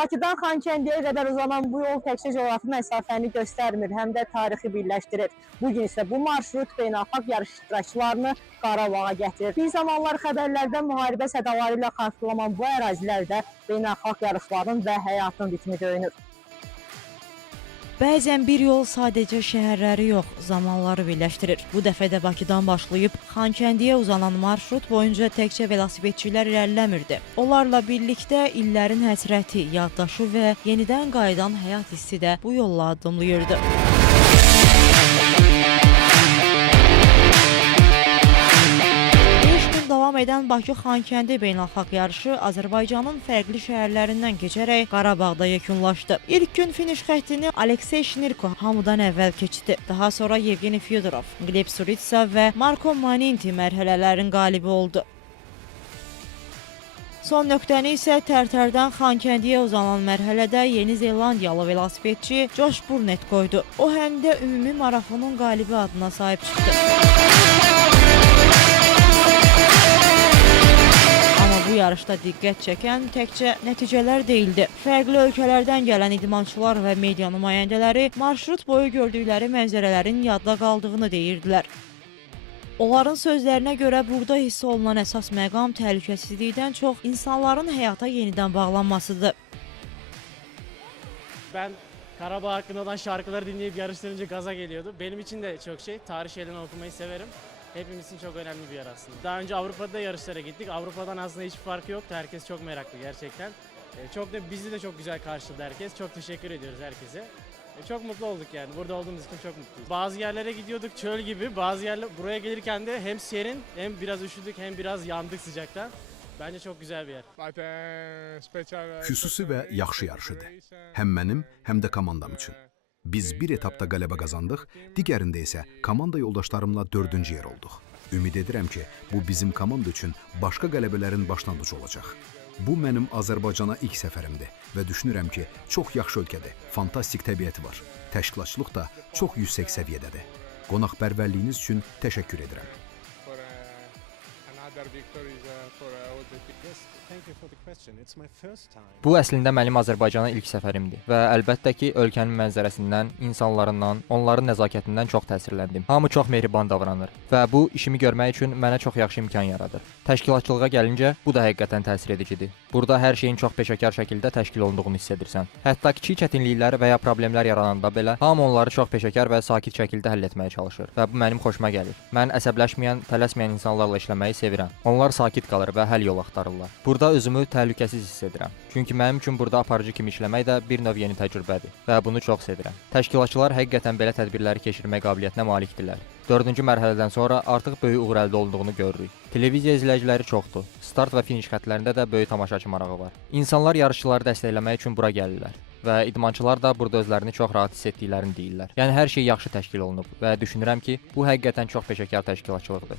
Bakıdan Xankəndiyə qədər uzanan bu yol təkcə coğrafi məsafəni göstərmir, həm də tarixi birləşdirir. Bugün isə bu marşrut beynəlxalq yarış iştirakçılarını Qarabağa gətirir. Bir zamanlar xəbərlərdə müharibə sədaları ilə xatırlanan bu ərazilərdə beynəlxalq yarışların və həyatın ritmi döyünür. Bəzən bir yol sadəcə şəhərləri yox, zamanları birləşdirir. Bu dəfə də Bakıdan başlayıb Xankəndiyə uzanan marşrut boyunca təkcə velosipedçilər irəliləmirdi. Onlarla birlikdə illərin həsrəti, yaddaşı və yenidən qayıdan həyat hissi də bu yolla addımlayırdı. Davam edən Bakı-Xankəndi beynəlxalq yarışı Azərbaycanın fərqli şəhərlərindən keçərək Qarabağda yekunlaşdı. İlk gün finiş xəttini Aleksey Şnirko hamıdan əvvəl keçdi. Daha sonra Yevgeni Fyodorov, Gleb Suritsa və Marko Maninti mərhələlərin qalibi oldu. Son nöqtəni isə Tərtərdən Xankəndiyə uzanan mərhələdə Yeni Zelandiyalı velosipedçi Josh Burnett qoydu. O həm də ümumi marafonun qalibi adına sahib çıxdı. Bu yarışda diqqət çəkən təkcə nəticələr deyildi. Fərqli ölkələrdən gələn idmançılar və media nümayəndələri marşrut boyu gördükləri mənzərələrin yadda qaldığını deyirdilər. Onların sözlərinə görə burada hiss olunan əsas məqam təhlükəsizlikdən çox insanların həyata yenidən bağlanmasıdır. Ben Karabağ hakkında olan şarkıları dinleyip yarışlarınca gaza geliyordu. Benim için de çok tarih şeylerini okumayı severim. Hepimiz için çok önemli bir yer aslında. Daha önce Avrupa'da yarışlara gittik. Avrupa'dan aslında hiçbir farkı yoktu. Herkes çok meraklı gerçekten. Bizi de çok güzel karşıladı herkes. Çok teşekkür ediyoruz herkese. Çok mutlu olduk yani. Burada olduğumuz için çok mutluyuz. Bazı yerlere gidiyorduk çöl gibi. Bazı yerler buraya gelirken de hem serin hem biraz üşüdük hem biraz yandık sıcaktan. Bence çok güzel bir yer. Xüsusi və yaxşı yarışıdır. Həm mənim, həm də komandam üçün. Biz bir etapda qələbə qazandıq, digərində isə komanda yoldaşlarımla 4-cü yer olduq. Ümid edirəm ki, bu bizim komanda üçün başqa qələbələrin başlanğıcı olacaq. Bu mənim Azərbaycana ilk səfərimdir və düşünürəm ki, çox yaxşı ölkədir, fantastik təbiəti var. Təşkilatçılıq da çox yüksək səviyyədədir. Qonaqpərvərliyiniz üçün təşəkkür edirəm. Bu əslində mənim Azərbaycana ilk səfərimdir və əlbəttə ki, ölkənin mənzərəsindən, insanlarından, onların nəzakətindən çox təsirləndim. Hamı çox mehriban davranır və bu işimi görmək üçün mənə çox yaxşı imkan yaradır. Təşkilatçılığa gəlincə, bu da həqiqətən təsir edicidir. Burada hər şeyin çox peşəkar şəkildə təşkil olunduğunu hiss edirsən. Hətta kiçik çətinliklər və ya problemlər yarananda belə, hamı onları çox peşəkar və sakit şəkildə həll etməyə çalışır və bu mənim xoşuma gəlir. Mən əsəbləşməyən, tələsməyən insanlarla işləməyi sevirəm. Onlar sakit qalır və həll yol axtarırlar. Burada özümü təhlükəsiz hiss edirəm. Çünki mənim üçün burada aparıcı kimi işləmək də bir növ yeni təcrübədir və bunu çox sevirəm. Təşkilatçılar həqiqətən belə tədbirləri keçirmək qabiliyyətinə malikdirlər. 4-cü mərhələdən sonra artıq böyük uğur əldə olunduğunu görürük. Televiziya izləyiciləri çoxdur. Start və finiş xəttlərində də böyük tamaşaçı marağı var. İnsanlar yarışçıları dəstəkləmək üçün bura gəlirlər və idmançılar da burada özlərini çox rahat hiss etdiklərini deyirlər. Yəni hər şey yaxşı təşkil olunub və düşünürəm ki, bu həqiqətən çox peşəkar təşkilatçılıqdır.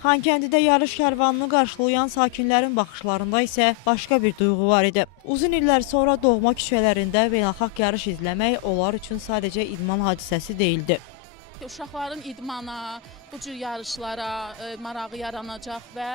Xankəndidə yarış kərvanını qarşılayan sakinlərin baxışlarında isə başqa bir duyğu var idi. Uzun illər sonra doğma küçələrində beynəlxalq yarış izləmək onlar üçün sadəcə idman hadisəsi deyildi. Uşaqların idmana, bu cür yarışlara marağı yaranacaq və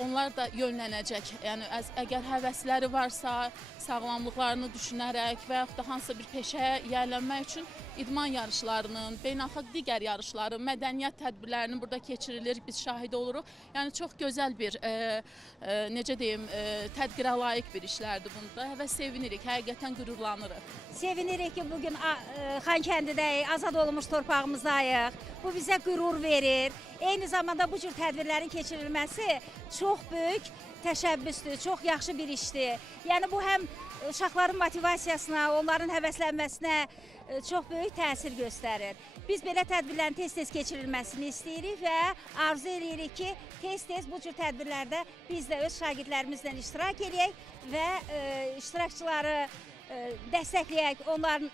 onlar da yönlənəcək. Yəni əgər həvəsləri varsa, sağlamlıqlarını düşünərək və yaxud da hansısa bir peşəyə yiyələnmək üçün idman yarışlarının, beynəlxalq digər yarışların, mədəniyyət tədbirlərinin burada keçirilir, biz şahid oluruq. Yəni çox gözəl bir, necə deyim, tədbirə layiq bir işlərdir bunda və sevinirik, həqiqətən qürurlanırıq. Sevinirik ki, bugün Xankəndidəyik, azad olmuş torpağımızdayıq. Bu bizə qürur verir. Eyni zamanda bu cür tədbirlərin keçirilməsi çox böyük təşəbbüsdür, çox yaxşı bir işdir. Yəni bu həm uşaqların motivasiyasına, onların həvəslənməsinə çox böyük təsir göstərir. Biz belə tədbirlərin tez-tez keçirilməsini istəyirik və arzu edirik ki, tez-tez bu cür tədbirlərdə biz də öz şagirdlərimizlə iştirak edək və iştirakçıları dəstəkləyək, onları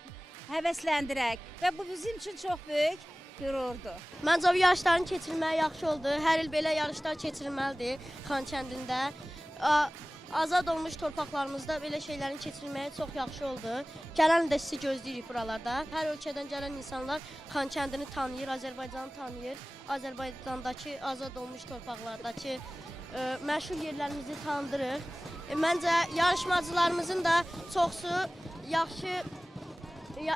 həvəsləndirək və bu bizim üçün çox böyük qürurdur. Məncə bu yarışların keçirilməyi yaxşı oldu. Hər il belə yarışlar keçirilməlidir Xankəndində. Azad olmuş torpaqlarımızda belə şeylərin keçirilməyi çox yaxşı oldu. Gələn də sizi gözləyirik buralarda. Hər ölkədən gələn insanlar Xankəndini tanıyır, Azərbaycanı tanıyır. Azərbaycandakı azad olmuş torpaqlardakı məşhur yerlərimizi tanıdırıq. Məncə yarışmacılarımızın da çoxsu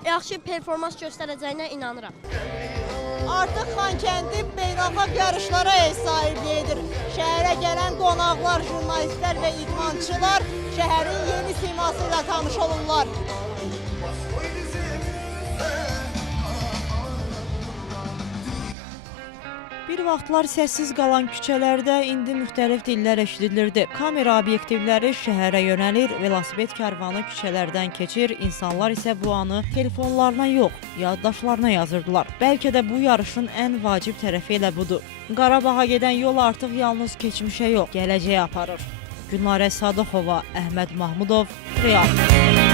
yaxşı performans göstərəcəyinə inanıram. Artıq Xankəndi beynəlxalq yarışlara ev sahibliyi edir. Şəhərə gələn qonaqlar, jurnalistlər və idmançılar şəhərin yeni siması ilə tanış olurlar. Bir vaxtlar səssiz qalan küçələrdə indi müxtəlif dillər eşidilirdi. Kamera obyektivləri şəhərə yönəlir, velosiped karvanı küçələrdən keçir, insanlar isə bu anı telefonlarına yox, yaddaşlarına yazırdılar. Bəlkə də bu yarışın ən vacib tərəfi elə budur. Qarabağa gedən yol artıq yalnız keçmişə yox, gələcəyə aparır. Gülnarə Sadıxova, Əhməd Mahmudov, Real.